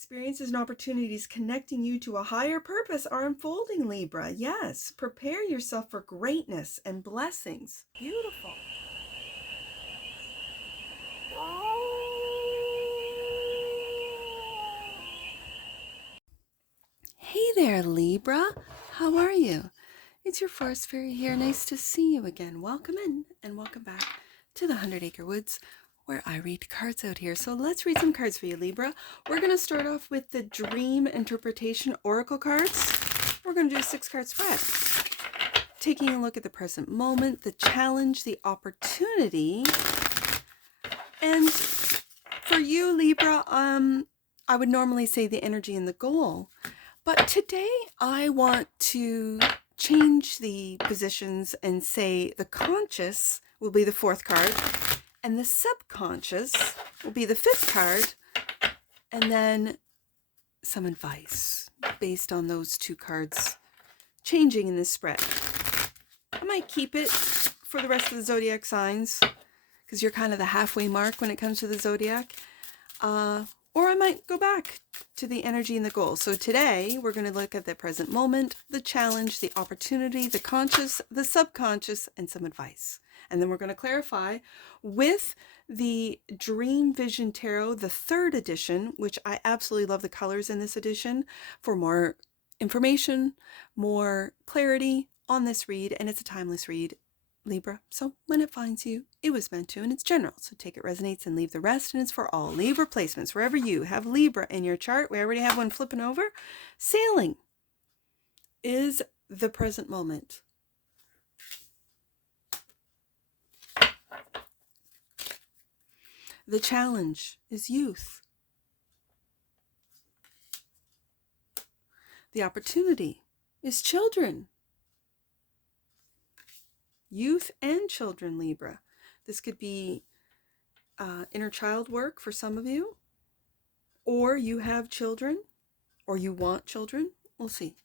experiences and opportunities connecting you to a higher purpose are unfolding, Libra. Yes, prepare yourself for greatness and blessings. Beautiful. Hey there, Libra. How are you? It's your forest fairy here. Nice to see you again. Welcome in and welcome back to the 100 Acre Woods, where I read cards out here. So let's read some cards for you, Libra. We're going to start off with the Dream Interpretation Oracle cards. We're going to do a 6-card spread. Taking a look at the present moment, the challenge, the opportunity. And for you, Libra, I would normally say the energy and the goal. But today I want to change the positions and say the conscious will be the 4th card and the subconscious will be the 5th card, and then some advice based on those 2 cards changing in this spread. I might keep it for the rest of the zodiac signs because you're kind of the halfway mark when it comes to the zodiac. Or I might go back to the energy and the goal. So today we're going to look at the present moment, the challenge, the opportunity, the conscious, the subconscious, and some advice. And then we're going to clarify with the Dream Vision Tarot, the 3rd edition, which I absolutely love the colors in this edition, for more information, more clarity on this read. And it's a timeless read, Libra. So when it finds you, it was meant to, and it's general. So take it resonates and leave the rest, and it's for all. Libra placements, wherever you have Libra in your chart, we already have one flipping over. Sailing is the present moment. The challenge is youth. The opportunity is children. Youth and children, Libra. This could be inner child work for some of you, or you have children, or you want children. We'll see.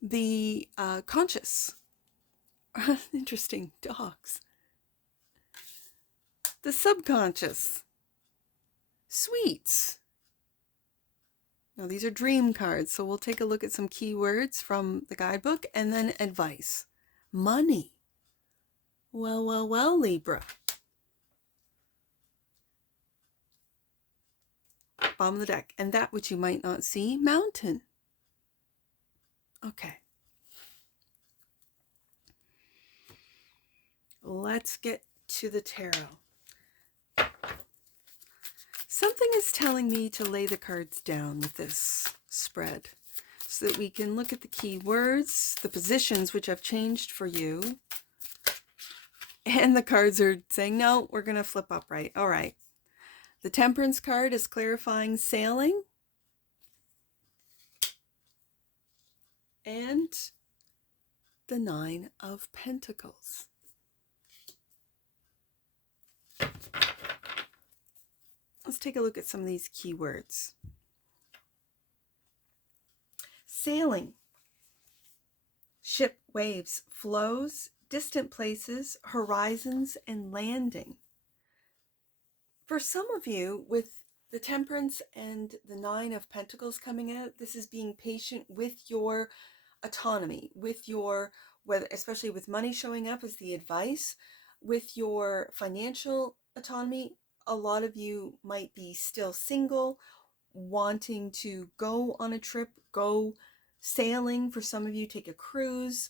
The conscious. Interesting. Dogs. The subconscious. Sweets. Now these are dream cards, so we'll take a look at some keywords from the guidebook and then advice. Money. Well, Libra. Bottom of the deck. And that which you might not see, mountain. Okay. Let's get to the tarot. Something is telling me to lay the cards down with this spread so that we can look at the key words, the positions which I've changed for you. And the cards are saying, no, we're going to flip upright. All right. The Temperance card is clarifying sailing. And the 9 of Pentacles. Let's take a look at some of these keywords. Sailing. Ship, waves, flows, distant places, horizons, and landing. For some of you, with the Temperance and the 9 of Pentacles coming out, this is being patient with your autonomy, with your, whether, especially with money showing up as the advice, with your financial autonomy. A lot of you might be still single, wanting to go on a trip, go sailing. For some of you, take a cruise,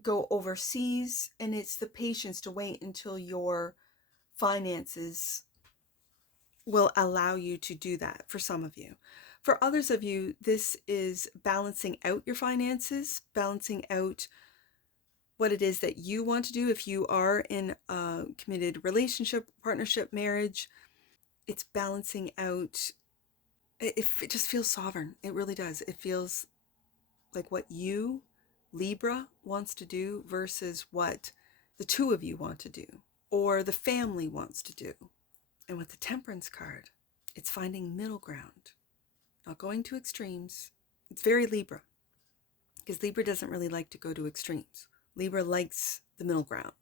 go overseas, and it's the patience to wait until your finances will allow you to do that for some of you. For others of you, this is balancing out your finances, balancing out what it is that you want to do. If you are in a committed relationship, partnership, marriage, it's balancing out. It just feels sovereign. It really does. It feels like what you, Libra, wants to do versus what the 2 of you want to do or the family wants to do. And with the Temperance card, it's finding middle ground, not going to extremes. It's very Libra, because Libra doesn't really like to go to extremes. Libra likes the middle ground.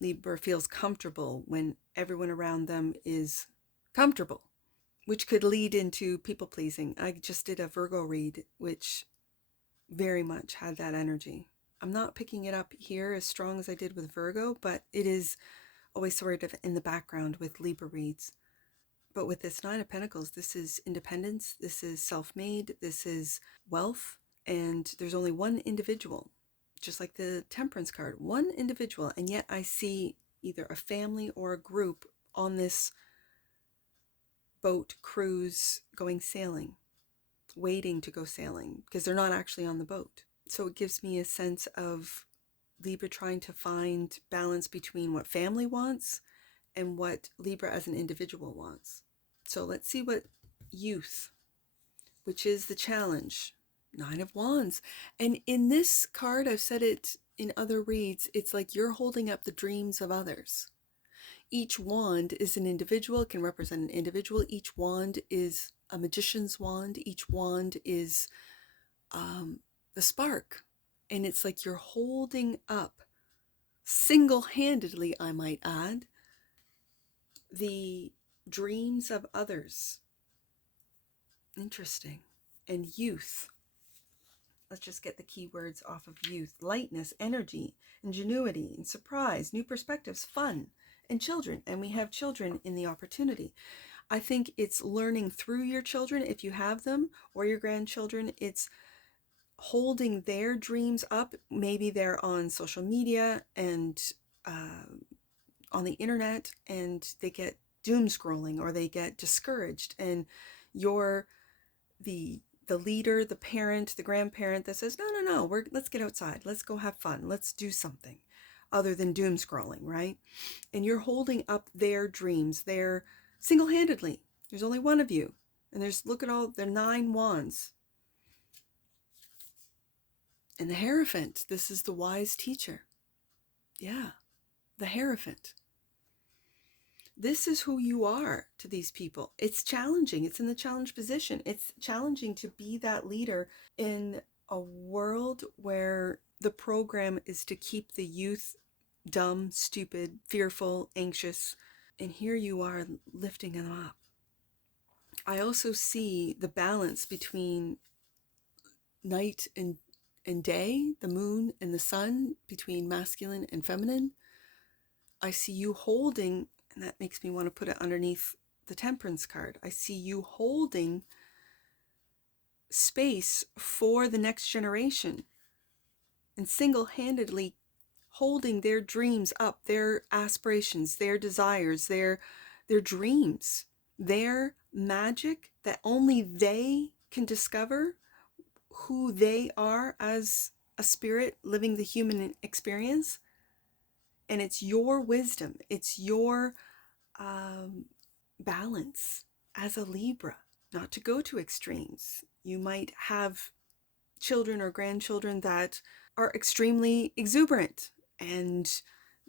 Libra feels comfortable when everyone around them is comfortable. which could lead into people pleasing. I just did a Virgo read, which very much had that energy. I'm not picking it up here as strong as I did with Virgo, but it is always sort of in the background with Libra reads. But with this Nine of Pentacles, this is independence, this is self-made, this is wealth, and there's only one individual, just like the Temperance card, one individual, and yet I see either a family or a group on this boat, cruise, going sailing, waiting to go sailing, because they're not actually on the boat. So it gives me a sense of Libra trying to find balance between what family wants and what Libra as an individual wants. So let's see what youth, which is the challenge, Nine of Wands. And in this card, I've said it in other reads, it's like you're holding up the dreams of others. Each wand is an individual, it can represent an individual. Each wand is a magician's wand. Each wand is the spark. And it's like you're holding up, single-handedly, I might add, the dreams of others. Interesting. And youth. Let's just get the keywords off of youth. Lightness, energy, ingenuity, and surprise, new perspectives, fun, and children. And we have children in the opportunity. I think it's learning through your children, if you have them, or your grandchildren. It's holding their dreams up. Maybe they're on social media and on the internet, and they get doom scrolling or they get discouraged, and you're the leader, the parent, the grandparent that says, no, let's get outside, let's go have fun, let's do something other than doom scrolling, right? And you're holding up their dreams. They're single-handedly, there's only one of you, and look at all the 9 wands. And the Hierophant, this is the wise teacher. Yeah, the Hierophant. This is who you are to these people. It's challenging. It's in the challenge position. It's challenging to be that leader in a world where the program is to keep the youth dumb, stupid, fearful, anxious. And here you are lifting them up. I also see the balance between night and day, the moon and the sun, between masculine and feminine. I see you holding, and that makes me want to put it underneath the Temperance card. I see you holding space for the next generation and single-handedly holding their dreams up, their aspirations, their desires, their dreams, their magic that only they can discover, who they are as a spirit living the human experience. And it's your wisdom, it's your balance as a Libra, not to go to extremes. You might have children or grandchildren that are extremely exuberant, and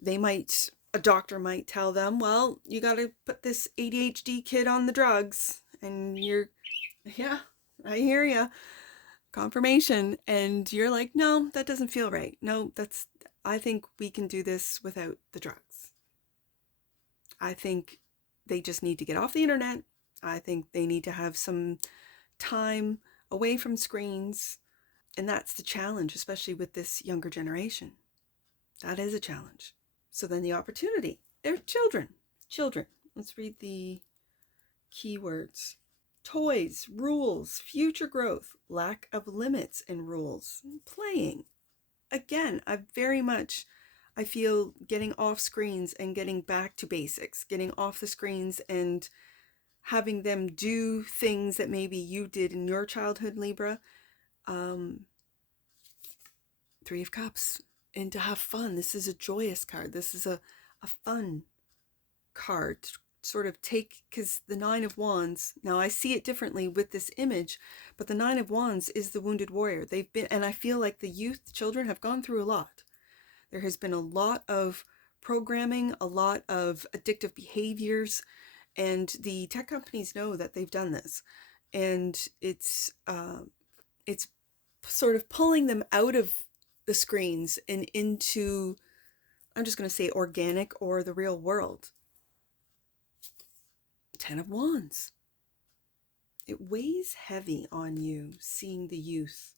a doctor might tell them, well, you got to put this ADHD kid on the drugs, and yeah, I hear you, confirmation, and you're like, no, that doesn't feel right. No, I think we can do this without the drugs. I think they just need to get off the internet. I think they need to have some time away from screens. And that's the challenge, especially with this younger generation. That is a challenge. So then the opportunity, they're children. Children. Let's read the keywords. Toys, rules, future growth, lack of limits and rules, playing. Again, I feel getting off screens and getting back to basics, getting off the screens and having them do things that maybe you did in your childhood, Libra. 3 of Cups, and to have fun. This is a joyous card. This is a fun card. Sort of because the 9 of Wands, now I see it differently with this image, but the 9 of Wands is the wounded warrior. And I feel like the children have gone through a lot. There has been a lot of programming, a lot of addictive behaviors, and the tech companies know that they've done this. And it's sort of pulling them out of the screens and into, I'm just going to say, organic or the real world. 10 of Wands. it weighs heavy on you seeing the youth.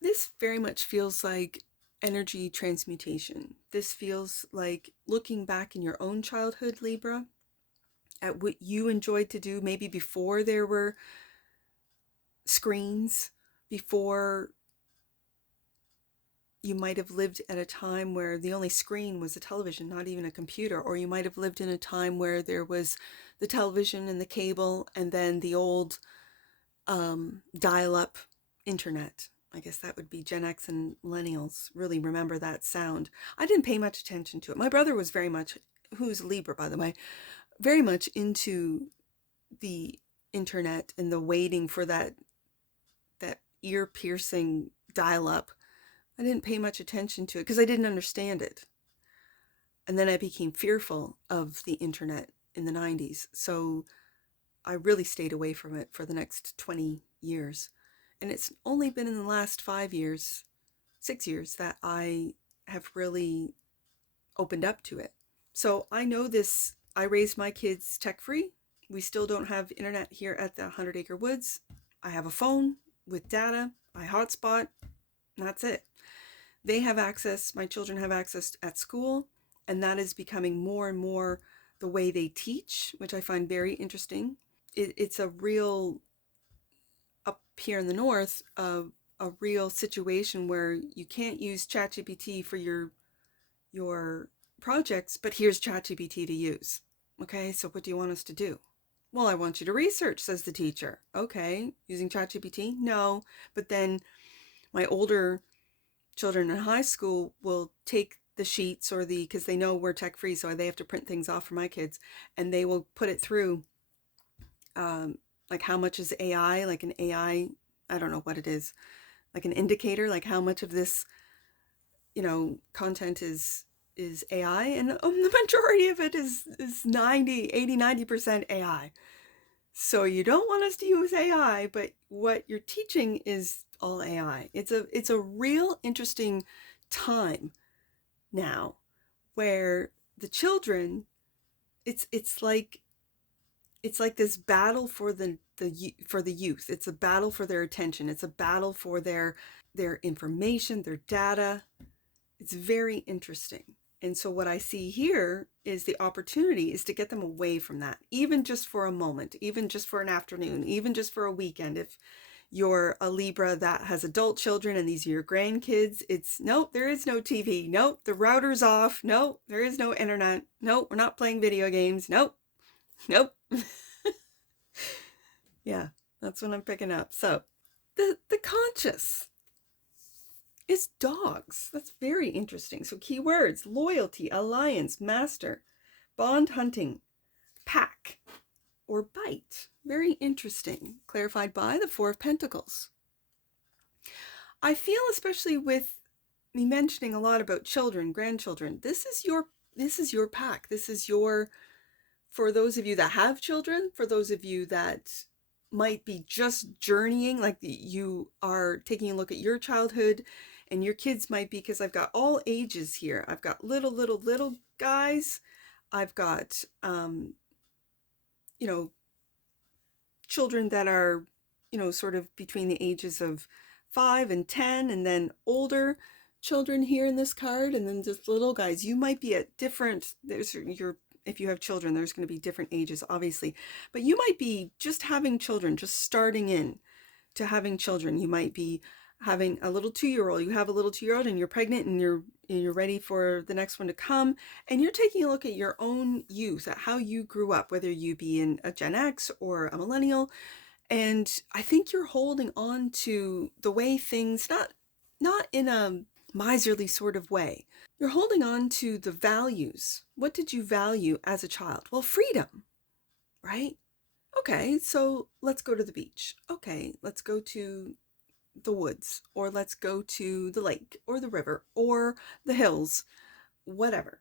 This very much feels like energy transmutation. This feels like looking back in your own childhood, Libra, at what you enjoyed to do maybe before there were screens, before you might have lived at a time where the only screen was a television, not even a computer, or you might have lived in a time where there was the television and the cable and then the old dial-up internet. I guess that would be Gen X and millennials really remember that sound. I didn't pay much attention to it. My brother was very much, who's Libra, by the way, very much into the internet and the waiting for that ear-piercing dial-up. I didn't pay much attention to it because I didn't understand it. And then I became fearful of the internet in the 90s. So I really stayed away from it for the next 20 years. And it's only been in the last 5 years, 6 years, that I have really opened up to it. So I know this. I raised my kids tech-free. We still don't have internet here at the 100 Acre Woods. I have a phone with data. I hotspot. And that's it. They have access, my children have access at school, and that is becoming more and more the way they teach, which I find very interesting. It's a real, up here in the north, a real situation where you can't use ChatGPT for your projects, but here's ChatGPT to use. Okay, so what do you want us to do? Well, I want you to research, says the teacher. Okay, using ChatGPT? No, but then my older children in high school will take the sheets or because they know we're tech free, so they have to print things off for my kids, and they will put it through like how much is AI, like an AI, I don't know what it is, like an indicator, like how much of this, content is AI, and the majority of it is 90% AI. So you don't want us to use AI, but what you're teaching is all AI. It's a real interesting time now where the children, it's like this battle for the youth. It's a battle for their attention. It's a battle for their information, their data. It's very interesting. And so what I see here is the opportunity is to get them away from that, even just for a moment, even just for an afternoon, even just for a weekend. If you're a Libra that has adult children and these are your grandkids, it's nope, there is no TV. Nope, the router's off. Nope, there is no internet. Nope, we're not playing video games. Nope, nope. Yeah, that's what I'm picking up. So the conscious is dogs. That's very interesting. So keywords: loyalty, alliance, master, bond, hunting, pack, or bite. Very interesting. Clarified by the Four of Pentacles. I feel, especially with me mentioning a lot about children, grandchildren, this is your pack. This is your, for those of you that have children, for those of you that might be just journeying, like you are taking a look at your childhood, and your kids might be, because I've got all ages here. I've got little guys. I've got, children that are, sort of between the ages of 5 and 10, and then older children here in this card, and then just little guys. You might be at different, if you have children, there's going to be different ages, obviously, but you might be just having children, just starting in to having children. You might be having a little 2-year-old. You have a little 2-year-old and you're pregnant and you're ready for the next one to come, and you're taking a look at your own youth, at how you grew up, whether you be in a Gen X or a millennial. And I think you're holding on to the way things, not in a miserly sort of way. You're holding on to the values. What did you value as a child? Well, freedom, right? Okay, so let's go to the beach. Okay, let's go to the woods, or let's go to the lake or the river or the hills, whatever.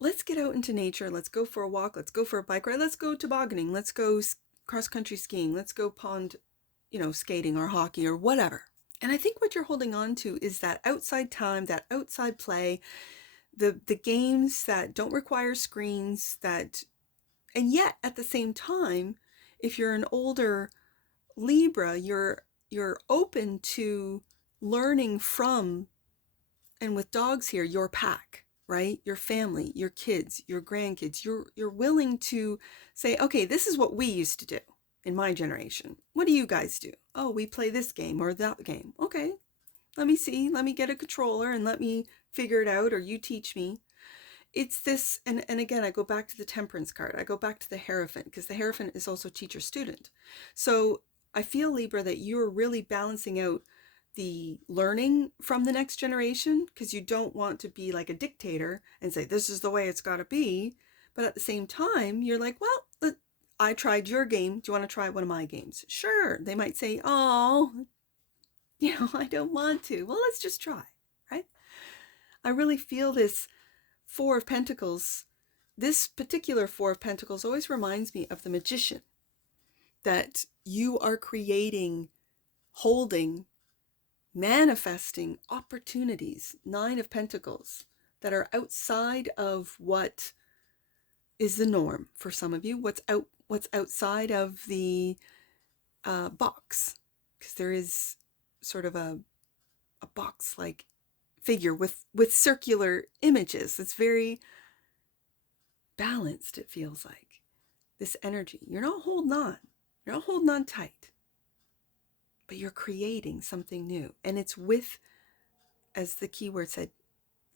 Let's get out into nature. Let's go for a walk. Let's go for a bike ride. Let's go tobogganing. Let's go cross-country skiing. Let's go pond, skating or hockey or whatever. And I think what you're holding on to is that outside time, that outside play, the games that don't require screens, and yet at the same time, if you're an older Libra, you're open to learning from, and with dogs here, your pack, right? Your family, your kids, your grandkids. You're willing to say, okay, this is what we used to do in my generation. What do you guys do? Oh, we play this game or that game. Okay, let me see. Let me get a controller and let me figure it out, or you teach me. It's this, and again, I go back to the Temperance card. I go back to the Hierophant, because the Hierophant is also teacher-student. So I feel, Libra, that you're really balancing out the learning from the next generation, because you don't want to be like a dictator and say, this is the way it's got to be. But at the same time, you're like, well, I tried your game. Do you want to try one of my games? Sure. They might say, oh, I don't want to. Well, let's just try, right? I really feel this Four of Pentacles. This particular Four of Pentacles always reminds me of the magician, that you are creating, holding, manifesting opportunities, Nine of Pentacles, that are outside of what is the norm for some of you, what's outside of the box, because there is sort of a box-like figure with circular images. It's very balanced, it feels like. This energy. You're not holding on. You're not holding on tight. But you're creating something new. And it's with, as the keyword said,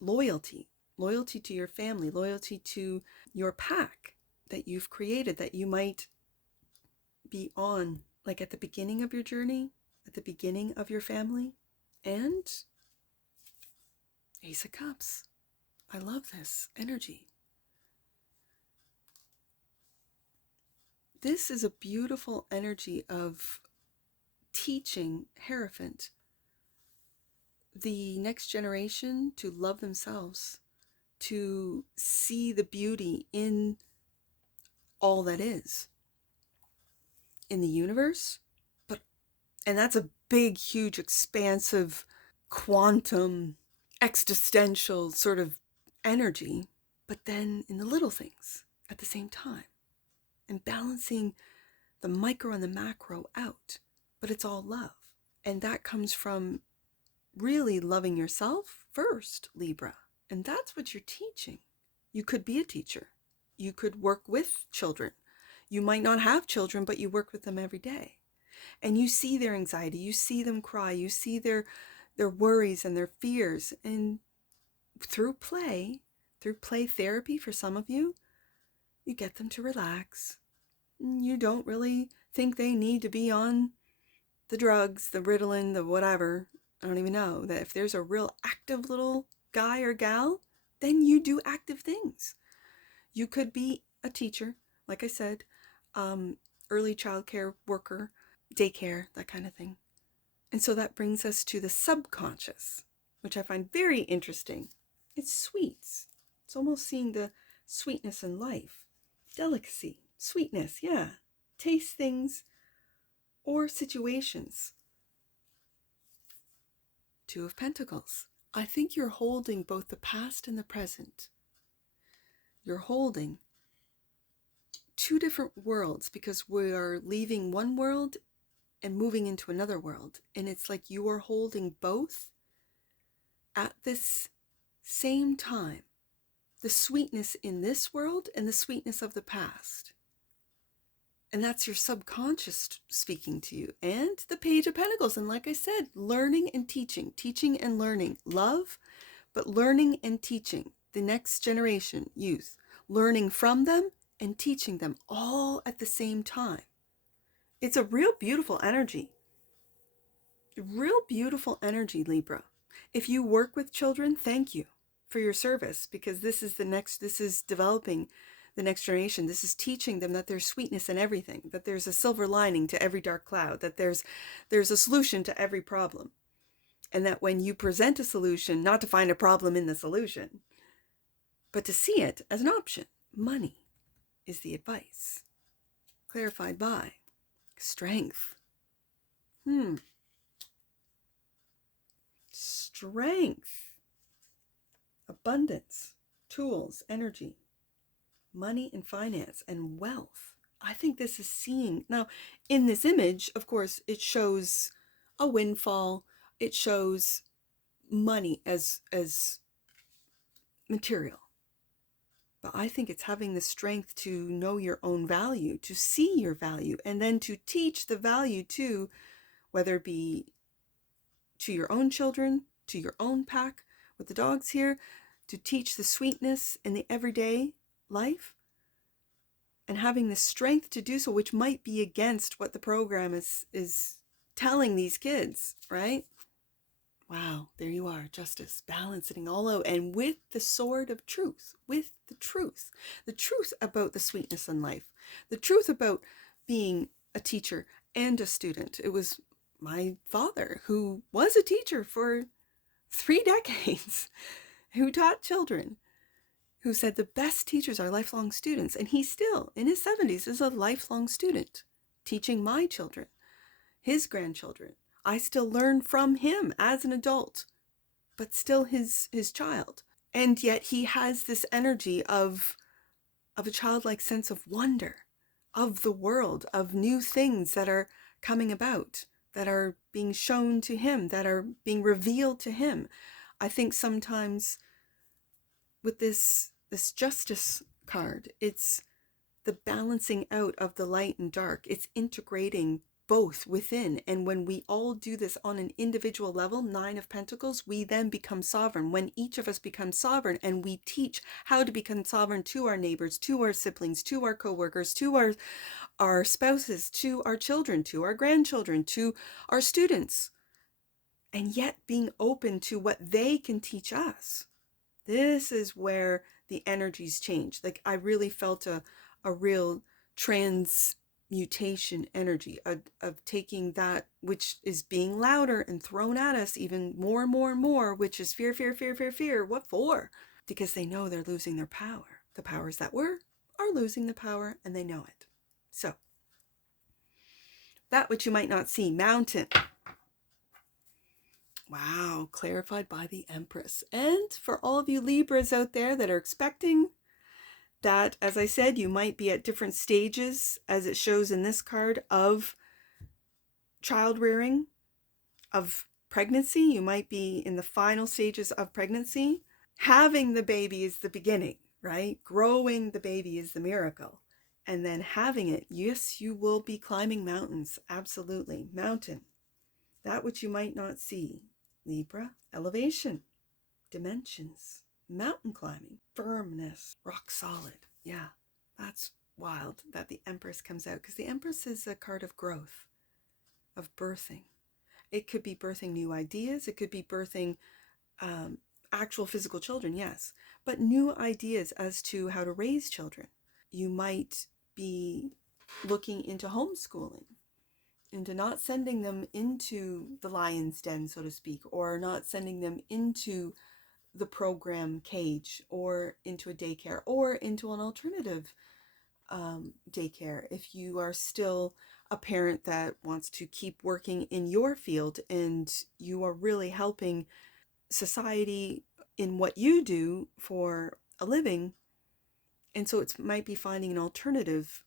loyalty. Loyalty to your family. Loyalty to your pack that you've created, that you might be on, like at the beginning of your journey, at the beginning of your family. And Ace of Cups. I love this energy. This is a beautiful energy of teaching Hierophant, the next generation, to love themselves, to see the beauty in all that is in the universe. And that's a big, huge, expansive, quantum, existential sort of energy. But then in the little things at the same time, and balancing the micro and the macro out. But it's all love. And that comes from really loving yourself first, Libra. And that's what you're teaching. You could be a teacher. You could work with children. You might not have children, but you work with them every day. And you see their anxiety. You see them cry. You see their worries and their fears. And through play therapy for some of you, you get them to relax. You don't really think they need to be on the drugs, the Ritalin, the whatever. I don't even know. That if there's a real active little guy or gal, then you do active things. You could be a teacher, like I said, early childcare worker, daycare, that kind of thing. And so that brings us to the subconscious, which I find very interesting. It's sweets. It's almost seeing the sweetness in life. Delicacy, sweetness, yeah. Taste things or situations. Two of Pentacles. I think you're holding both the past and the present. You're holding two different worlds, because we are leaving one world and moving into another world. And it's like you are holding both at this same time. The sweetness in this world and the sweetness of the past. And that's your subconscious speaking to you. And the Page of Pentacles. And like I said, learning and teaching. Teaching and learning. Love, but learning and teaching. The next generation, youth. Learning from them and teaching them all at the same time. It's a real beautiful energy. Real beautiful energy, Libra. If you work with children, thank you for your service, because this is developing the next generation. This is teaching them that there's sweetness in everything, that there's a silver lining to every dark cloud, that there's a solution to every problem. And that when you present a solution, not to find a problem in the solution, but to see it as an option. Money is the advice. Clarified by strength. Strength. Abundance. Tools. Energy. Money and finance and wealth. I think this is seeing. Now, in this image, of course, it shows a windfall. It shows money as material. But I think it's having the strength to know your own value, to see your value, and then to teach the value to, whether it be to your own children, to your own pack with the dogs here, to teach the sweetness in the everyday life, and having the strength to do so, which might be against what the program is telling these kids, right? Wow, there you are, justice, balancing all out, and with the sword of truth, with the truth about the sweetness in life, the truth about being a teacher and a student. It was my father, who was a teacher for 3 decades, who taught children, who said the best teachers are lifelong students, and he still, in his 70s, is a lifelong student, teaching my children, his grandchildren. I still learn from him as an adult, but still his child. And yet he has this energy of a childlike sense of wonder, of the world, of new things that are coming about, that are being shown to him, that are being revealed to him. I think sometimes with this justice card, it's the balancing out of the light and dark. It's integrating both within. And when we all do this on an individual level, 9 of Pentacles, we then become sovereign. When each of us becomes sovereign and we teach how to become sovereign to our neighbors, to our siblings, to our coworkers, to our spouses, to our children, to our grandchildren, to our students, and yet being open to what they can teach us. This is where the energies change. Like, I really felt a real transmutation energy of taking that which is being louder and thrown at us even more and more and more, which is fear, fear, fear, fear, fear. What for? Because they know they're losing their power. The powers that were are losing the power, and they know it. So, that which you might not see, mountain. Wow, clarified by the Empress. And for all of you Libras out there that are expecting that, as I said, you might be at different stages, as it shows in this card, of child rearing, of pregnancy. You might be in the final stages of pregnancy. Having the baby is the beginning, right? Growing the baby is the miracle. And then having it, yes, you will be climbing mountains. Absolutely. Mountain. That which you might not see. Libra, elevation, dimensions, mountain climbing, firmness, rock solid. Yeah, that's wild that the Empress comes out, because the Empress is a card of growth, of birthing. It could be birthing new ideas. It could be birthing actual physical children, yes, but new ideas as to how to raise children. You might be looking into homeschooling, into not sending them into the lion's den, so to speak, or not sending them into the program cage, or into a daycare, or into an alternative daycare. If you are still a parent that wants to keep working in your field and you are really helping society in what you do for a living, and so it might be finding an alternative,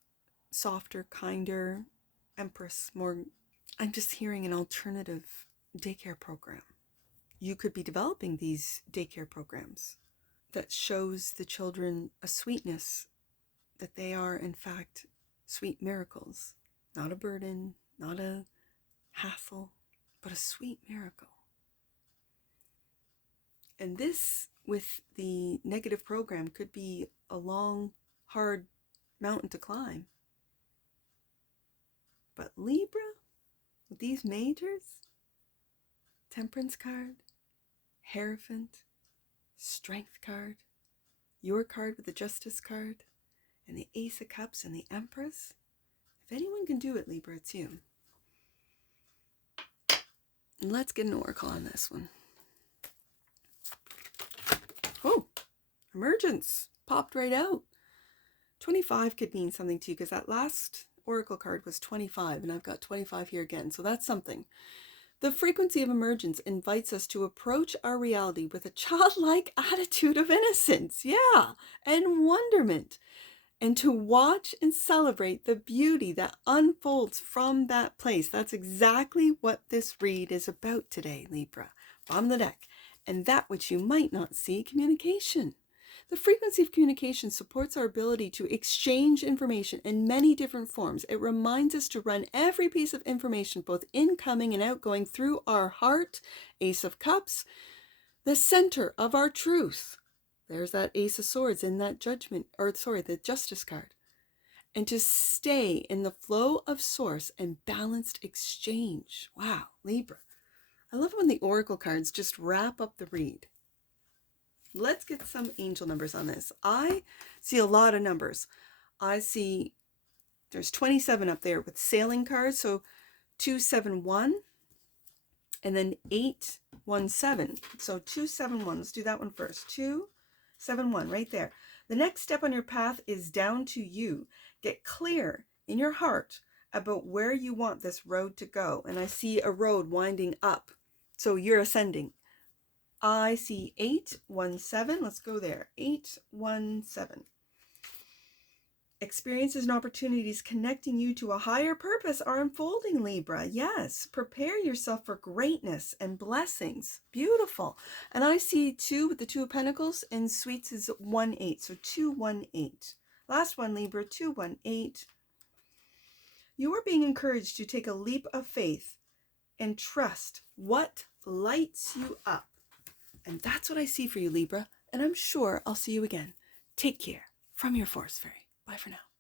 softer, kinder Empress, more, I'm just hearing an alternative daycare program. You could be developing these daycare programs that shows the children a sweetness, that they are in fact sweet miracles, not a burden, not a hassle, but a sweet miracle. And this, with the negative program, could be a long, hard mountain to climb. But Libra, with these majors, Temperance card, Hierophant, Strength card, your card with the Justice card, and the Ace of Cups and the Empress. If anyone can do it, Libra, it's you. And let's get an oracle on this one. Oh, emergence popped right out. 25 could mean something to you, because that last oracle card was 25, and I've got 25 here again, so that's something. The frequency of emergence invites us to approach our reality with a childlike attitude of innocence, yeah, and wonderment. and to watch and celebrate the beauty that unfolds from that place. That's exactly what this read is about today, Libra. Bottom of the deck. And that which you might not see, communication. The frequency of communication supports our ability to exchange information in many different forms. It reminds us to run every piece of information, both incoming and outgoing, through our heart, Ace of Cups, the center of our truth. There's that Ace of Swords in that the Justice card. And to stay in the flow of source and balanced exchange. Wow, Libra. I love when the oracle cards just wrap up the read. Let's get some angel numbers on this. I see a lot of numbers. I see there's 27 up there with sailing cards. So 271 and then 817. So 271. Let's do that one first. 271 right there. The next step on your path is down to you. Get clear in your heart about where you want this road to go. And I see a road winding up. So you're ascending. I see 817. Let's go there. 817. Experiences and opportunities connecting you to a higher purpose are unfolding, Libra. Yes, prepare yourself for greatness and blessings. Beautiful. And I see 2 with the 2 of Pentacles, and sweets is 18. So 218. Last one, Libra, 218. You are being encouraged to take a leap of faith and trust what lights you up. And that's what I see for you, Libra. And I'm sure I'll see you again. Take care. From your Forest Fairy. Bye for now.